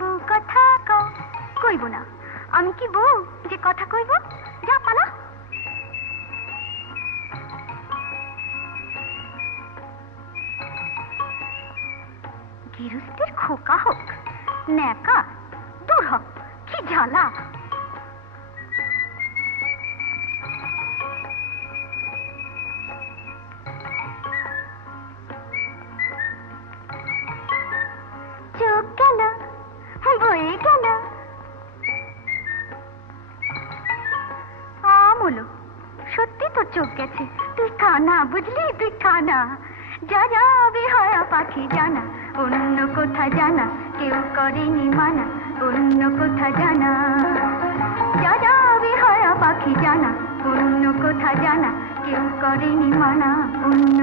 বউ কথা কও। কইব না, আমি কি বউ যে কথা কইব? যা পালা। গৃহস্থের খোকা হোক ন্যাকা, দূর হোক, কি জ্বালা। চোখ গেল, বয়ে গেল। আমলো, সত্যি তোর চোখ গেছে, তুই কানা, বুঝলি? তুই কানা। যা যা বেহায়া পাখি জানা, অন্য কোথা জানা কেউ করেনি মানা, অন্য কোথা জানা। যা যা বেহায়া পাখি জানা, অন্য কোথা জানা কেউ করেনি মানা, অন্য